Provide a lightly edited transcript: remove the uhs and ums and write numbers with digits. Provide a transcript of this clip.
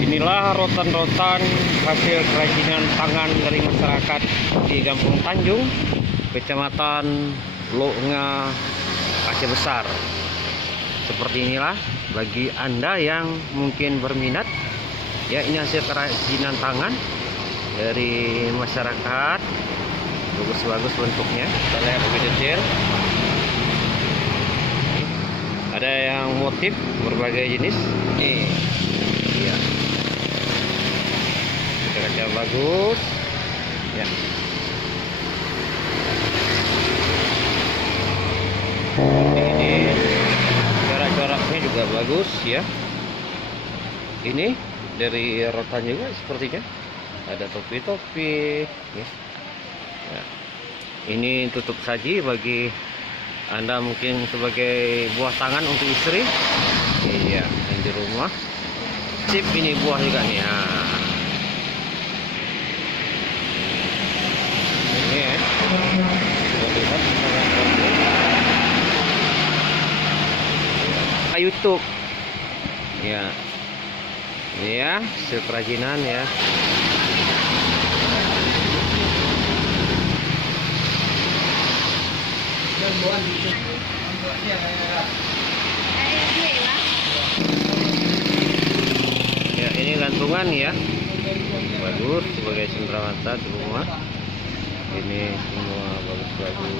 Inilah rotan-rotan hasil kerajinan tangan dari masyarakat di Kampung Tanjung, Kecamatan Loknga, Aceh Besar. Seperti inilah bagi Anda yang mungkin berminat. Ya, ini hasil kerajinan tangan dari masyarakat. Bagus-bagus bentuknya. Kita lihat lebih detail. Ada yang motif berbagai jenis. Nih, ya. Kaca bagus. Ya. Ini corak-coraknya juga bagus ya. Ini dari rotan juga sepertinya. Ada topi-topi. Ya. Ya. Ini tutup saji bagi Anda mungkin sebagai buah tangan untuk istri. Iya, yang di rumah. Sip, ini buah juga nih. Nah. Ini ya. YouTube. Ya. Ini ya, hasil kerajinan ya. Ya, ini gantungan ya. Bagus sebagai cenderamata di rumah. Ini semua bagus-bagus.